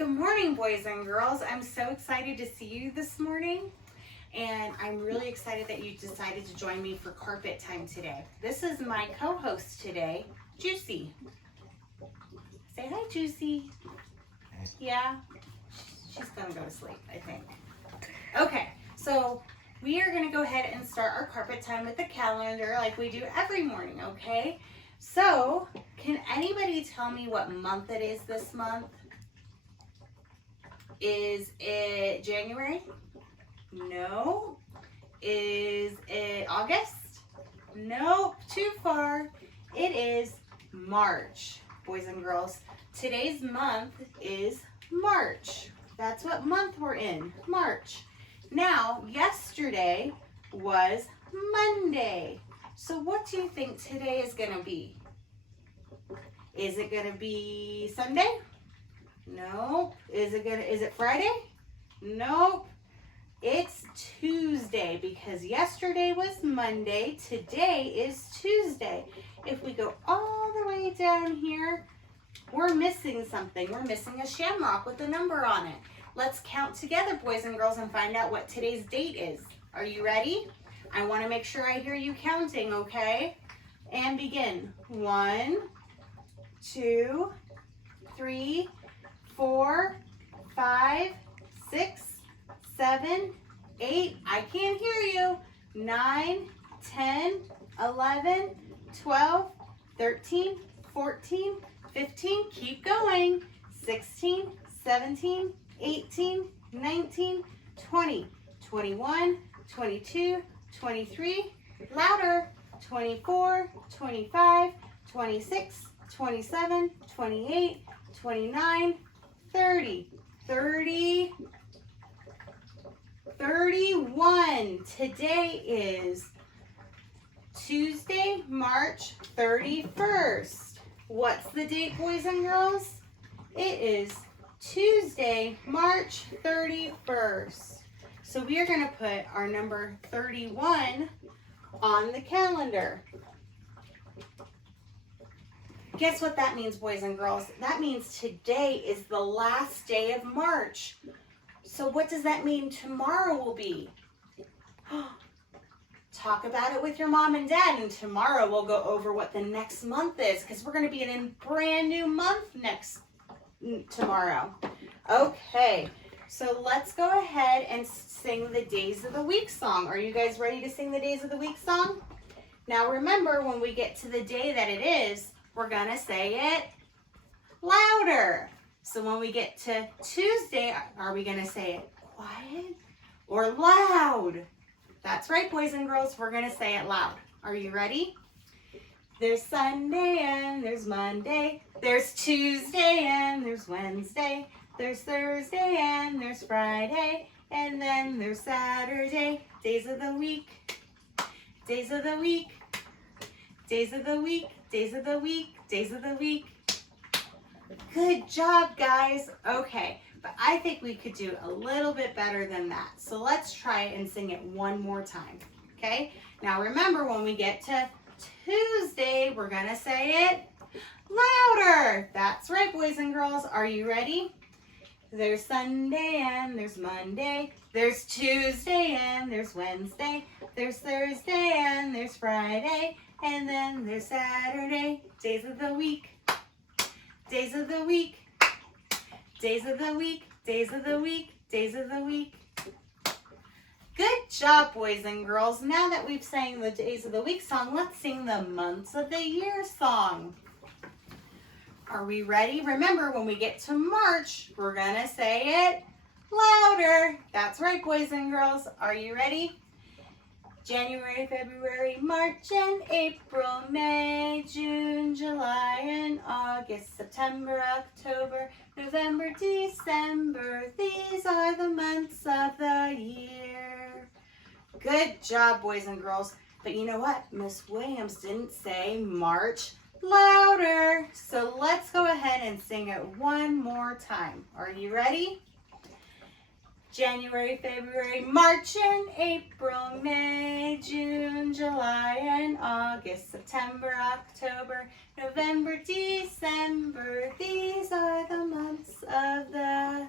Good morning, boys and girls. I'm so excited to see you this morning, and I'm really excited that you decided to join me for carpet time today. This is my co-host today, Juicy. Say hi, Juicy. Yeah, she's gonna go to sleep, I think. Okay, so we are gonna go ahead and start our carpet time with the calendar like we do every morning, okay? So, can anybody tell me what month it is this month? Is it January? No. Is it August? Nope, too far. It is March, boys and girls. Today's month is March. That's what month we're in, March. Now, yesterday was Monday. So what do you think today is gonna be? Is it gonna be Sunday? Nope. Is it Friday? Nope. It's Tuesday because yesterday was Monday. Today is Tuesday. If we go all the way down here, we're missing something. We're missing a shamrock with a number on it. Let's count together, boys and girls, and find out what today's date is. Are you ready? I want to make sure I hear you counting, okay? And begin. 1, 2, 3, 4, 5, 6, 7, 8. I can't hear you. 9, 10, 11, 12, 13, 14, 15. Keep going. 16, 17, 18, 19, 20, 21, 22, 23. Louder. 24, 25, 26, 27, 28, 29, 30, 30, 31. Today is Tuesday, March 31st. What's the date, boys and girls? It is Tuesday, March 31st. So we are going to put our number 31 on the calendar. Guess what that means, boys and girls? That means today is the last day of March. So what does that mean tomorrow will be? Talk about it with your mom and dad, and tomorrow we'll go over what the next month is, because we're going to be in a brand new month tomorrow. Okay, so let's go ahead and sing the Days of the Week song. Are you guys ready to sing the Days of the Week song? Now remember, when we get to the day that it is, we're gonna say it louder. So when we get to Tuesday, are we gonna say it quiet or loud? That's right, boys and girls, we're gonna say it loud. Are you ready? There's Sunday and there's Monday. There's Tuesday and there's Wednesday. There's Thursday and there's Friday. And then there's Saturday. Days of the week. Days of the week. Days of the week. Days of the week, days of the week. Good job, guys. Okay, but I think we could do a little bit better than that. So let's try it and sing it one more time, okay? Now remember, when we get to Tuesday, we're gonna say it louder. That's right, boys and girls. Are you ready? There's Sunday and there's Monday. There's Tuesday and there's Wednesday. There's Thursday and there's Friday. And then there's Saturday. Days of the week. Days of the week. Days of the week. Days of the week. Days of the week. Good job, boys and girls. Now that we've sang the Days of the Week song, let's sing the Months of the Year song. Are we ready? Remember, when we get to March, we're gonna say it louder. That's right, boys and girls. Are you ready? January, February, March, and April, May, June, July, and August, September, October, November, December. These are the months of the year. Good job, boys and girls. But you know what? Miss Williams didn't say March louder. So let's go ahead and sing it one more time. Are you ready? January, February, March, and April, May, June, July, and August, September, October, November, December. These are the months of the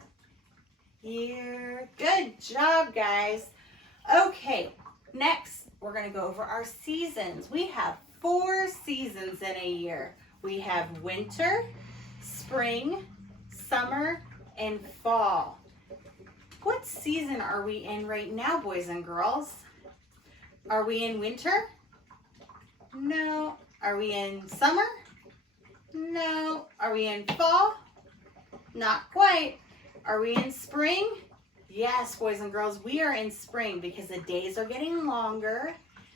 job, guys. Okay, next we're going to go over our seasons. We have 4 seasons in a year. We have winter, spring, summer, and fall. What season are we in right now, boys and girls? Are we in winter? No. Are we in summer? No. Are we in fall? Not quite. Are we in spring? Yes, boys and girls, we are in spring because the days are getting longer,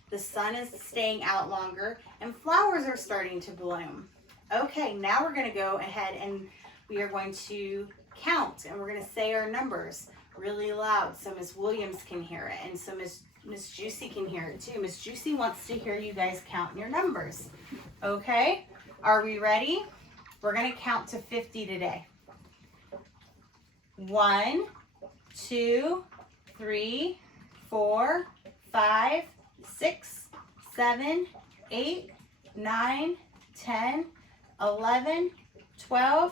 the sun is staying out longer, and flowers are starting to bloom. Okay, now we're going to go ahead and we are going to count, and we're going to say our numbers really loud so Miss Williams can hear it, and so Miss Juicy can hear it too. Miss Juicy wants to hear you guys count your numbers. Okay, are we ready? We're going to count to 50 today. 1, 2, 3, 4, 5, 6, 7, 8, 9, 10, 11, 12,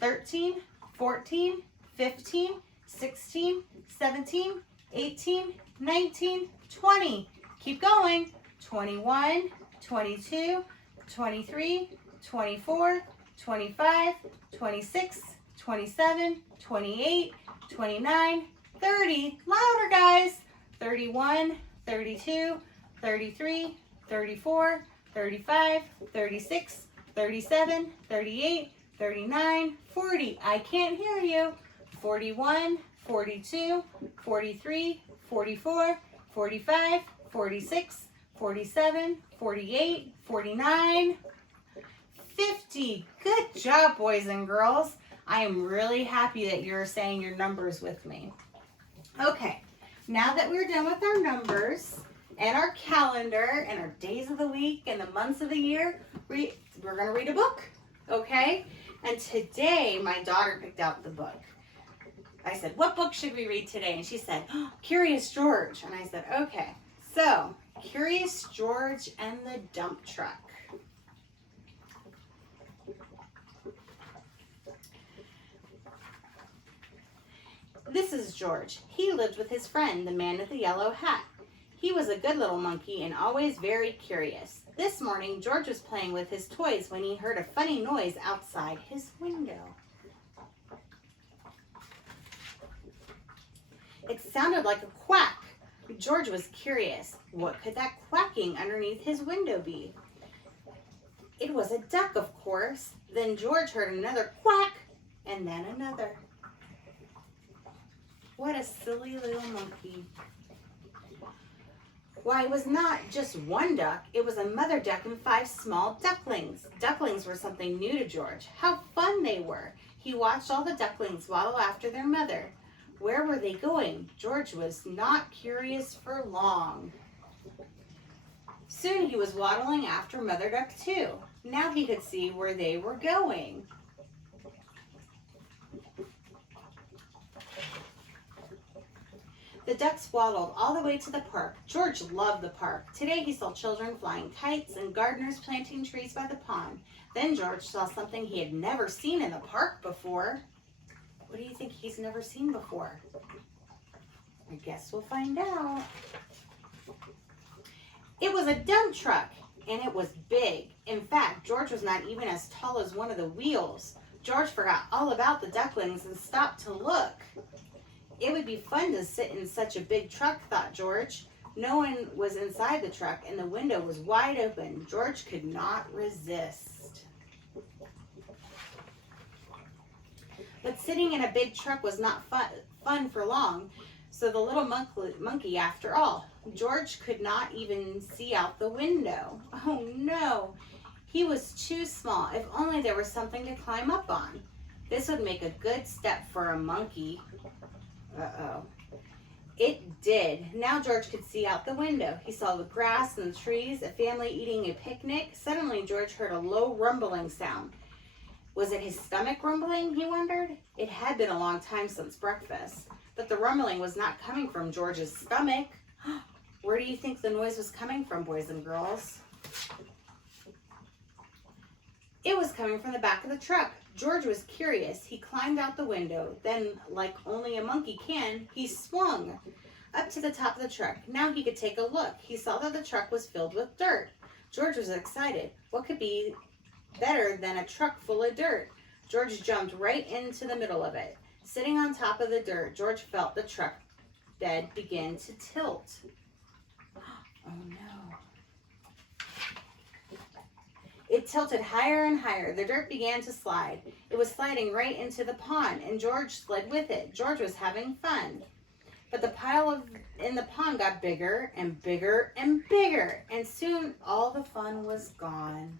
13, 14, 15, 16, 17, 18, 19, 20. Keep going. 21, 22, 23, 24, 25, 26, 27, 28, 29, 30. Louder, guys. 31, 32, 33, 34, 35, 36, 37, 38, 39, 40. I can't hear you. 41, 42, 43, 44, 45, 46, 47, 48, 49, 50. Good job, boys and girls. I am really happy that you're saying your numbers with me. Okay, now that we're done with our numbers and our calendar and our days of the week and the months of the year, we're going to read a book, okay? And today, my daughter picked out the book. I said, what book should we read today? And she said, oh, Curious George. And I said, okay. So, Curious George and the Dump Truck. This is George. He lived with his friend, the man with the yellow hat. He was a good little monkey and always very curious. This morning, George was playing with his toys when he heard a funny noise outside his window. It sounded like a quack. George was curious. What could that quacking underneath his window be? It was a duck, of course. Then George heard another quack, and then another. What a silly little monkey. Why, it was not just one duck. It was a mother duck and 5 small ducklings. Ducklings were something new to George. How fun they were. He watched all the ducklings waddle after their mother. Where were they going? George was not curious for long. Soon he was waddling after Mother Duck too. Now he could see where they were going. The ducks waddled all the way to the park. George loved the park. Today he saw children flying kites and gardeners planting trees by the pond. Then George saw something he had never seen in the park before. What do you think he's never seen before? I guess we'll find out. It was a dump truck, and it was big. In fact, George was not even as tall as one of the wheels. George forgot all about the ducklings and stopped to look. It would be fun to sit in such a big truck, thought George. No one was inside the truck, and the window was wide open. George could not resist. But sitting in a big truck was not fun for long, so the little monkey after all. George could not even see out the window. Oh no, he was too small. If only there was something to climb up on. This would make a good step for a monkey. Uh-oh. It did. Now George could see out the window. He saw the grass and the trees, a family eating a picnic. Suddenly George heard a low rumbling sound. Was it his stomach rumbling, he wondered? It had been a long time since breakfast, but the rumbling was not coming from George's stomach. Where do you think the noise was coming from, boys and girls? It was coming from the back of the truck. George was curious. He climbed out the window. Then, like only a monkey can, he swung up to the top of the truck. Now he could take a look. He saw that the truck was filled with dirt. George was excited. What could be better than a truck full of dirt? George jumped right into the middle of it. Sitting on top of the dirt, George felt the truck bed begin to tilt. Oh no. It tilted higher and higher. The dirt began to slide. It was sliding right into the pond, and George slid with it. George was having fun. But the pile in the pond got bigger and bigger and bigger, and soon all the fun was gone.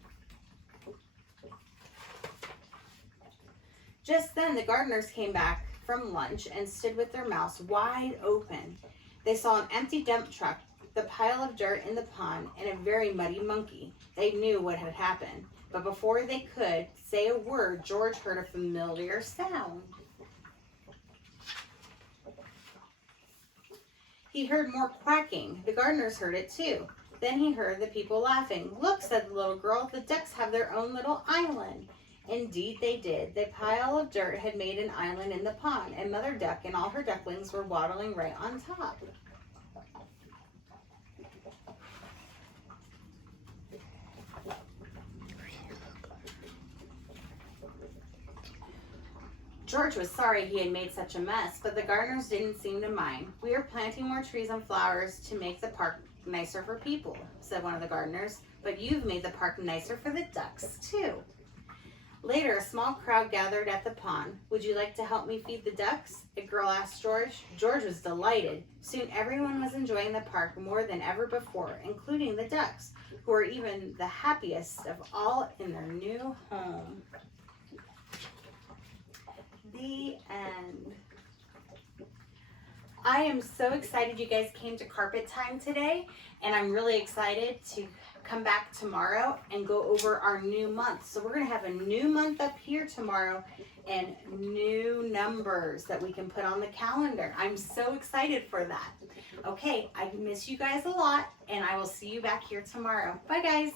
Just then the gardeners came back from lunch and stood with their mouths wide open. They saw an empty dump truck, the pile of dirt in the pond, and a very muddy monkey. They knew what had happened, but before they could say a word, George heard a familiar sound. He heard more quacking. The gardeners heard it too. Then he heard the people laughing. "Look," said the little girl, "the ducks have their own little island." Indeed they did. The pile of dirt had made an island in the pond, and Mother Duck and all her ducklings were waddling right on top. George was sorry he had made such a mess, but the gardeners didn't seem to mind. "We are planting more trees and flowers to make the park nicer for people," said one of the gardeners. "But you've made the park nicer for the ducks, too." Later, a small crowd gathered at the pond. "Would you like to help me feed the ducks?" a girl asked George. George was delighted. Soon everyone was enjoying the park more than ever before, including the ducks, who were even the happiest of all in their new home. The end. I am so excited you guys came to Carpet Time today, and I'm really excited to come back tomorrow and go over our new month. So we're going to have a new month up here tomorrow and new numbers that we can put on the calendar. I'm so excited for that. Okay, I miss you guys a lot, and I will see you back here tomorrow. Bye, guys.